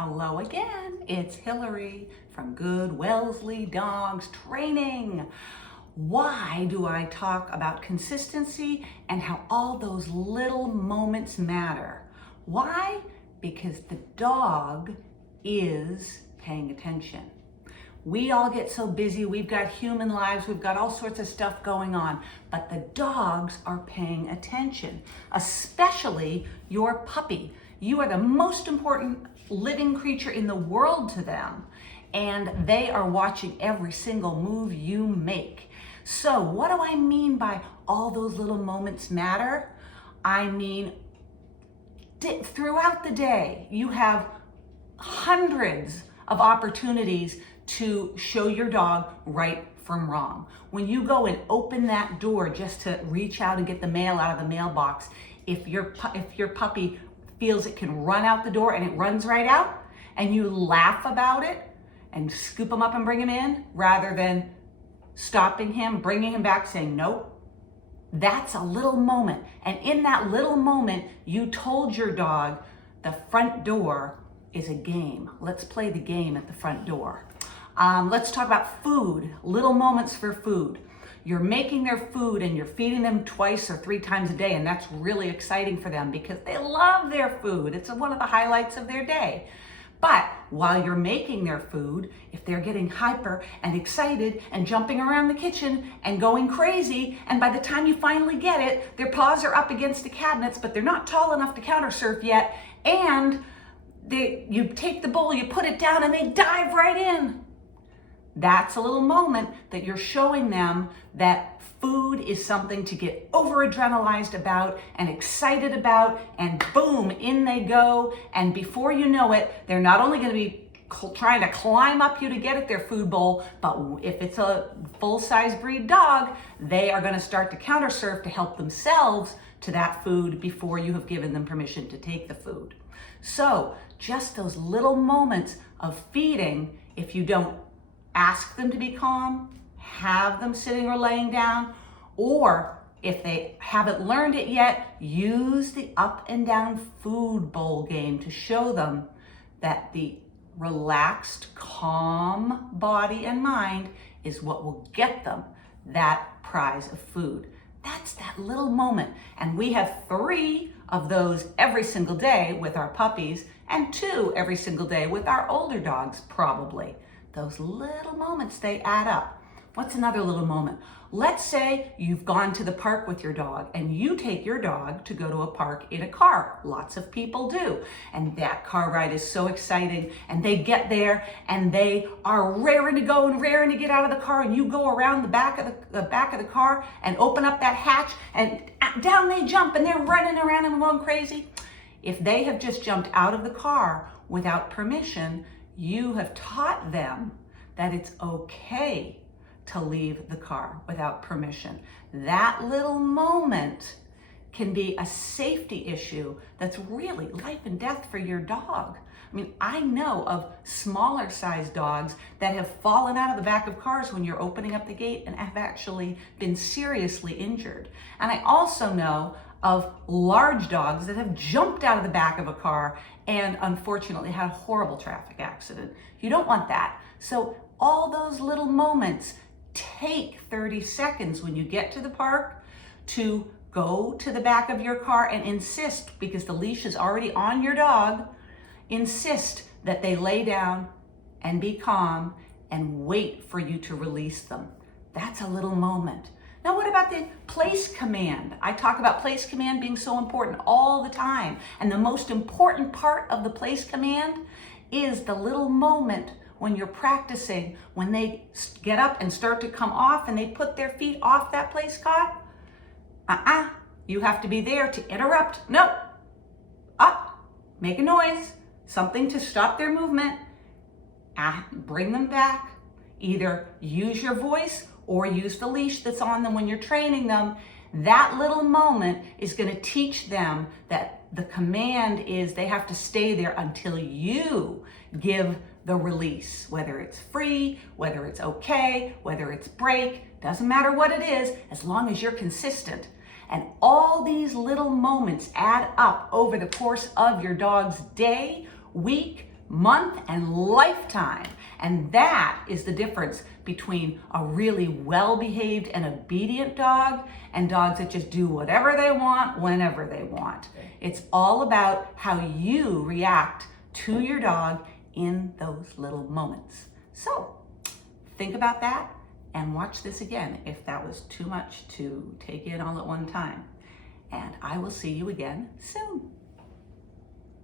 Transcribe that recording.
Hello again, it's Hillary from Good Wellesley Dogs Training. Why do I talk about consistency and how all those little moments matter? Why? Because the dog is paying attention. We all get so busy, we've got human lives, we've got all sorts of stuff going on, but the dogs are paying attention, especially your puppy. You are the most important living creature in the world to them, and they are watching every single move you make. So what do I mean by all those little moments matter? I mean, throughout the day, you have hundreds of opportunities to show your dog right from wrong. When you go and open that door just to reach out and get the mail out of the mailbox, if your puppy feels it can run out the door and it runs right out, and you laugh about it and scoop him up and bring him in rather than stopping him, bringing him back, saying nope, that's a little moment. And in that little moment, you told your dog the front door is a game. Let's play the game at the front door. Let's talk about food, little moments for food. You're making their food and you're feeding them twice or 3 times a day, and that's really exciting for them because they love their food. It's one of the highlights of their day. But while you're making their food, if they're getting hyper and excited and jumping around the kitchen and going crazy, and by the time you finally get it, their paws are up against the cabinets, but they're not tall enough to counter surf yet, and you take the bowl, you put it down, and they dive right in. That's a little moment that you're showing them that food is something to get over-adrenalized about and excited about, and boom, in they go. And before you know it, they're not only going to be trying to climb up you to get at their food bowl, but if it's a full-size breed dog, they are going to start to counter surf to help themselves to that food before you have given them permission to take the food. So just those little moments of feeding, if you don't ask them to be calm, have them sitting or laying down, or if they haven't learned it yet, use the up and down food bowl game to show them that the relaxed, calm body and mind is what will get them that prize of food. That's that little moment. And we have 3 of those every single day with our puppies, and 2 every single day with our older dogs, probably. Those little moments, they add up. What's another little moment? Let's say you've gone to the park with your dog and you take your dog to go to a park in a car. Lots of people do. And that car ride is so exciting. And they get there and they are raring to go and raring to get out of the car, and you go around the back of the car and open up that hatch, and down they jump and they're running around and going crazy. If they have just jumped out of the car without permission, you have taught them that it's okay to leave the car without permission. That little moment can be a safety issue that's really life and death for your dog. I mean, I know of smaller sized dogs that have fallen out of the back of cars when you're opening up the gate and have actually been seriously injured. And I also know of large dogs that have jumped out of the back of a car and unfortunately had a horrible traffic accident. You don't want that. So all those little moments, take 30 seconds when you get to the park to go to the back of your car and insist, because the leash is already on your dog, insist that they lay down and be calm and wait for you to release them. That's a little moment. Now, what about the place command? I talk about place command being so important all the time. And the most important part of the place command is the little moment when you're practicing, when they get up and start to come off and they put their feet off that place cot. You have to be there to interrupt. No. Up. Make a noise. Something to stop their movement. Bring them back. Either use your voice or use the leash that's on them when you're training them. That little moment is going to teach them that the command is they have to stay there until you give the release, whether it's free, whether it's okay, whether it's break, doesn't matter what it is, as long as you're consistent. And all these little moments add up over the course of your dog's day, week, month, and lifetime. And that is the difference between a really well-behaved and obedient dog and dogs that just do whatever they want, whenever they want. It's all about how you react to your dog in those little moments. So think about that and watch this again if that was too much to take in all at one time. And I will see you again soon.